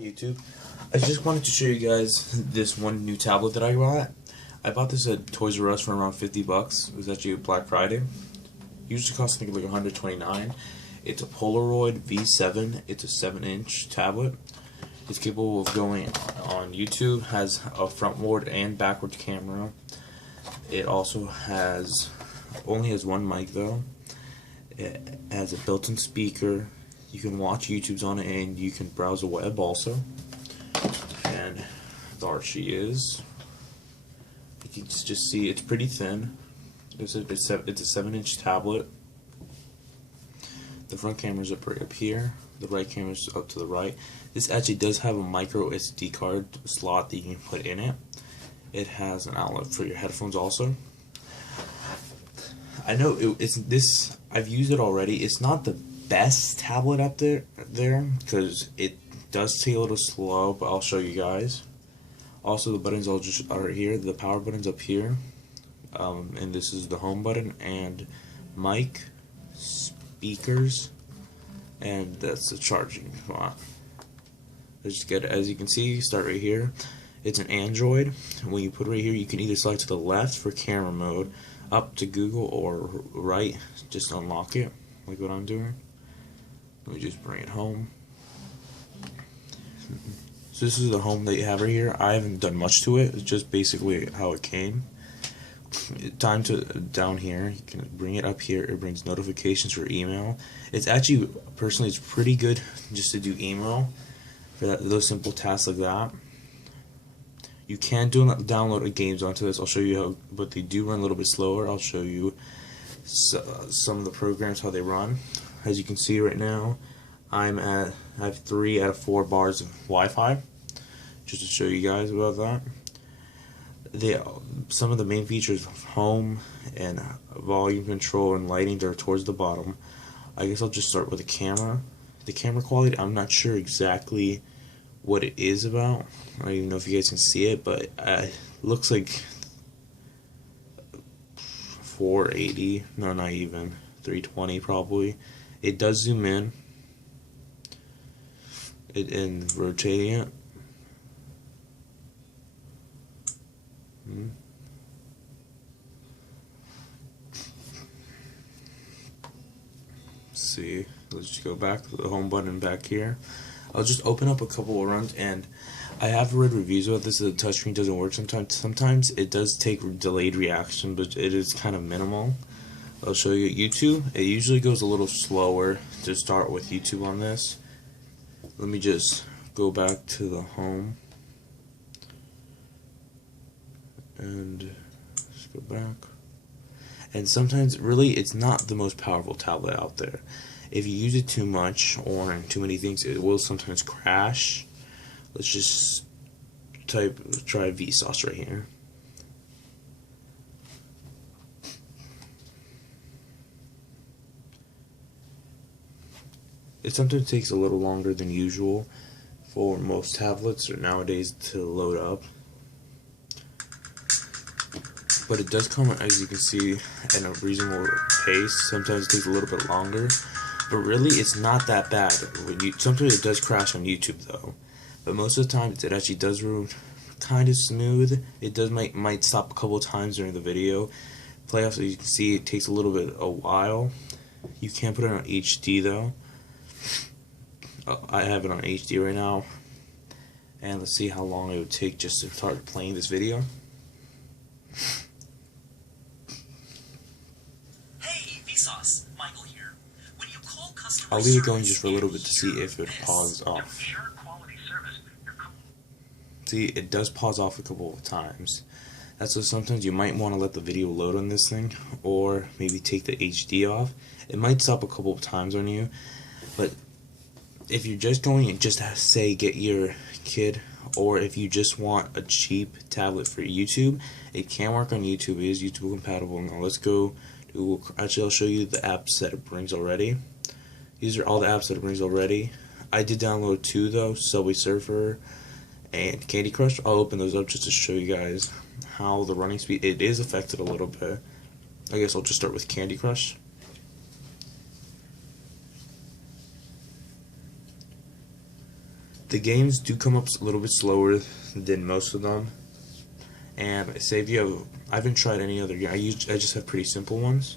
YouTube. I just wanted to show you guys this one new tablet that I got. I bought this at Toys R Us for around 50 bucks. It was actually Black Friday. Usually costs I think like 129. It's a Polaroid V7. It's a 7-inch tablet. It's capable of going on YouTube. Has a frontward and backward camera. It also only has one mic though. It has a built-in speaker. You can watch YouTube's on it, and you can browse the web also. And there she is. You can just see it's pretty thin. It's a 7-inch tablet. The front camera's up here. The right camera's up to the right. This actually does have a micro SD card slot that you can put in it. It has an outlet for your headphones also. I know I've used it already. It's not the best tablet up there because it does take a little slow, but I'll show you guys. Also, the buttons are here. The power button's up here, and this is the home button and mic, speakers, and that's the charging spot. Just get it. As you can see, start right here. It's an Android. When you put it right here, you can either slide to the left for camera mode, up to Google, or right just unlock it, like what I'm doing. Let me just bring it home. So this is the home that you have right here. I haven't done much to it. It's just basically how it came. Down here, you can bring it up here. It brings notifications for email. It's actually, personally, it's pretty good just to do email for those simple tasks like that. You can download games onto this. I'll show you how, but they do run a little bit slower. I'll show you some of the programs, how they run. As you can see right now, I have 3 out of 4 bars of Wi-Fi, just to show you guys about that. Some of the main features of home and volume control and lighting are towards the bottom. I guess I'll just start with the camera. The camera quality, I'm not sure exactly what it is about. I don't even know if you guys can see it, but it looks like 480, no, not even 320 probably. It does zoom in and rotating it. Let's see, let's just go back to the home button back here. I'll just open up a couple of runs, and I have read reviews about this. The touchscreen doesn't work sometimes. Sometimes it does take delayed reaction, but it is kind of minimal. I'll show you YouTube. It usually goes a little slower to start with YouTube on this. Let me just go back to the home and just go back. And sometimes, really, it's not the most powerful tablet out there. If you use it too much or in too many things, it will sometimes crash. Let's just try Vsauce right here. It sometimes takes a little longer than usual for most tablets or nowadays to load up. But it does come, as you can see, at a reasonable pace. Sometimes it takes a little bit longer. But really, it's not that bad. Sometimes it does crash on YouTube though. But most of the time, it actually does run kind of smooth. It might stop a couple of times during the video. Playoffs, as you can see, it takes a while. You can't put it on HD though. I have it on HD right now, and let's see how long it would take just to start playing this video. Hey, Vsauce, Michael here. When you call customer I'll leave it going service just for a little bit to see and if it hear pauses this, off. to ensure quality service, See, it does pause off a couple of times. That's why sometimes you might want to let the video load on this thing, or maybe take the HD off. It might stop a couple of times on you, but if you're just going and just say get your kid, or if you just want a cheap tablet for YouTube, it can work on YouTube. It is YouTube compatible. Now let's go to, actually I'll show you the apps that it brings already. These are all the apps that it brings already. I did download 2 though, Subway Surfer and Candy Crush. I'll open those up just to show you guys how the running speed, it is affected a little bit. I guess I'll just start with Candy Crush. The games do come up a little bit slower than most of them. And say if you have, I haven't tried any other game. I just have pretty simple ones.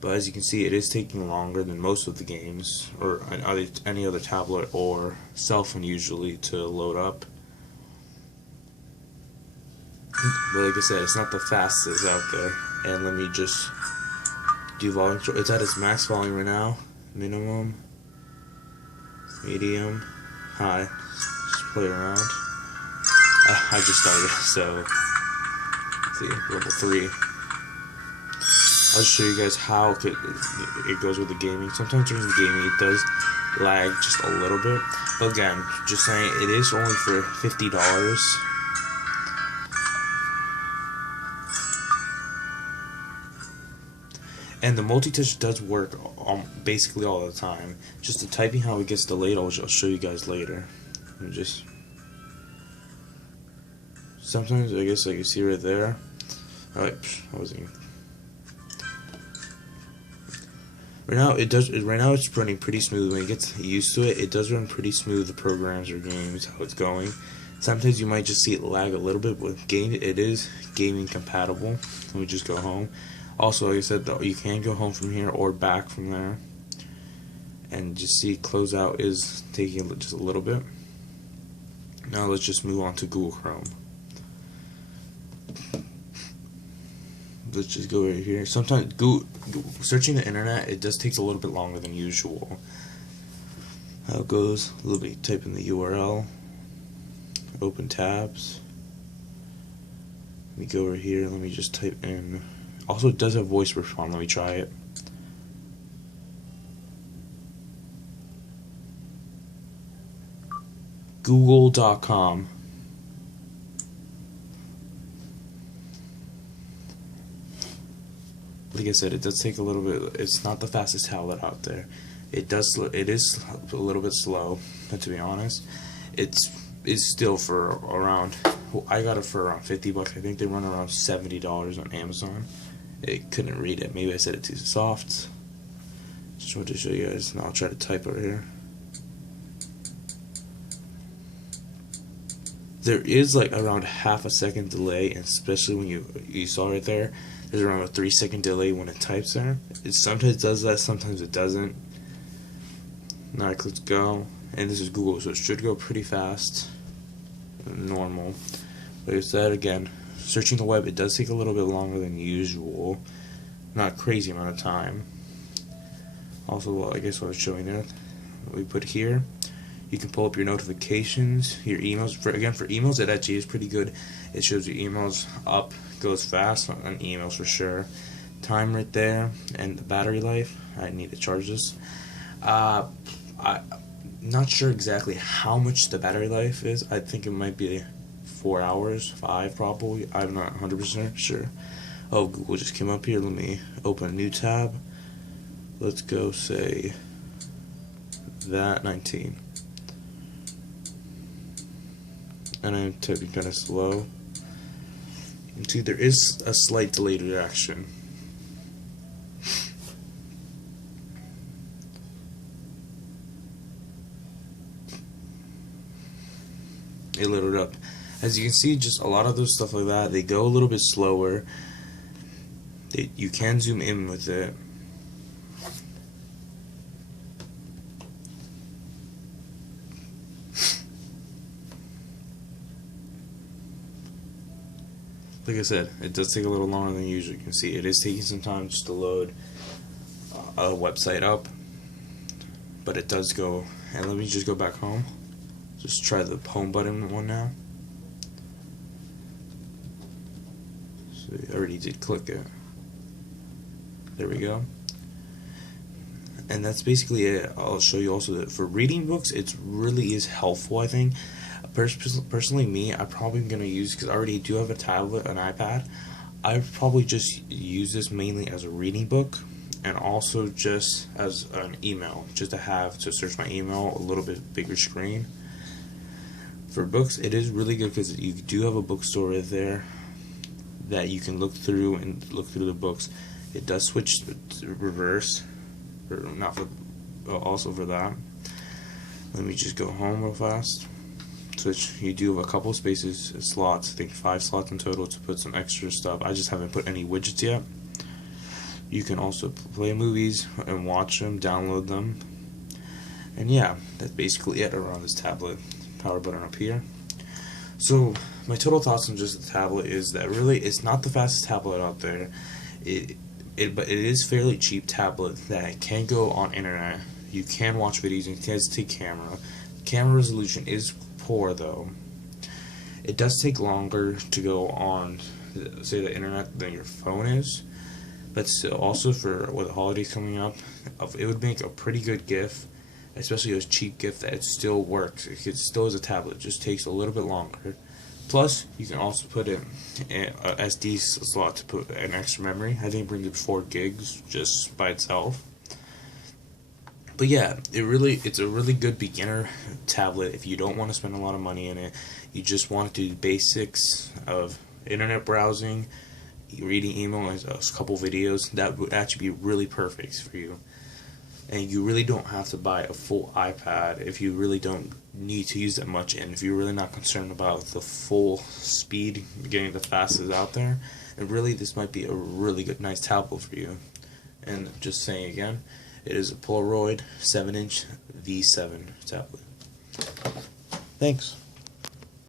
But as you can see, it is taking longer than most of the games, or any other tablet or cell phone usually, to load up. But like I said, it's not the fastest out there. And let me just do volume. It's at its max volume right now. Minimum, medium, high. Just play around. I just started, so let's see, level 3. I'll just show you guys how it goes with the gaming. Sometimes during the gaming it does lag just a little bit. But again, just saying, it is only for $50. And the multi-touch does work basically all the time. Just the typing, how it gets delayed, I'll show you guys later. And just sometimes, I guess, like you see right there. Alright, I wasn't even. Right now it's running pretty smooth. When you get used to it, it does run pretty smooth. The programs or games, how it's going. Sometimes you might just see it lag a little bit. With game, it is gaming compatible. Let me just go home. Also, like I said, though, you can go home from here or back from there. And just see, closeout is taking just a little bit. Now let's just move on to Google Chrome. Let's just go right here. Sometimes searching the internet, it does take a little bit longer than usual. How it goes, let me type in the URL, open tabs. Let me go over here, let me just type in, also it does have voice respond, let me try it. Google.com. Like I said, it does take a little bit. It's not the fastest tablet out there. It is a little bit slow, but to be honest, it's still for around. I got it for around $50. I think they run around $70 on Amazon. It couldn't read it. Maybe I said it too soft. Just wanted to show you guys. Now I'll try to type over here. There is like around half a second delay, especially when you saw right there. There's around a 3-second delay when it types there. It sometimes does that, sometimes it doesn't. Now I click go, and this is Google, so it should go pretty fast. Normal. Like I said, again, searching the web, it does take a little bit longer than usual. Not a crazy amount of time. Also, well, I guess what I was showing there, we put here. You can pull up your notifications, your emails. For emails, it actually is pretty good. It shows your emails up, goes fast on emails for sure. Time right there, and the battery life. I need to charge this. I'm not sure exactly how much the battery life is. I think it might be 4 hours, 5 probably. I'm not 100% sure. Oh, Google just came up here. Let me open a new tab. Let's go say that 19. And I'm typing kind of slow. You can see there is a slight delayed reaction. It loaded up. As you can see, just a lot of those stuff like that, they go a little bit slower. You can zoom in with it. Like I said, it does take a little longer than usual. You can see it is taking some time just to load a website up, but it does go. And let me just go back home. Just try the home button one now. So I already did click it. There we go. And that's basically it. I'll show you also that for reading books, it really is helpful, I think. Personally, me, I'm probably going to use, because I already do have a tablet, an iPad, I probably just use this mainly as a reading book, and also just as an email, just to have to search my email, a little bit bigger screen. For books, it is really good because you do have a bookstore right there that you can look through and look through the books. It does switch to reverse, or not for, also for that. Let me just go home real fast. Switch. You do have a couple spaces, slots. I think 5 slots in total to put some extra stuff. I just haven't put any widgets yet. You can also play movies and watch them, download them. And yeah, that's basically it around this tablet. Power button up here. So my total thoughts on just the tablet is that really it's not the fastest tablet out there. But it is fairly cheap tablet that can go on internet. You can watch videos and it can take camera. Camera resolution is poor though. It does take longer to go on, say, the internet than your phone is. But still, also for with the holidays coming up, it would make a pretty good gift, especially a cheap gift that it still works. It still is a tablet, it just takes a little bit longer. Plus, you can also put in an SD slot to put an extra memory. I think it brings up 4 gigs just by itself. But yeah, it's a really good beginner tablet if you don't want to spend a lot of money in it. You just want to do basics of internet browsing, reading email, and a couple videos. That would actually be really perfect for you. And you really don't have to buy a full iPad if you really don't need to use that much, and if you're really not concerned about the full speed, getting the fastest out there. And really, this might be a really good, nice tablet for you. And just saying again, it is a Polaroid 7-inch V7 tablet. Thanks.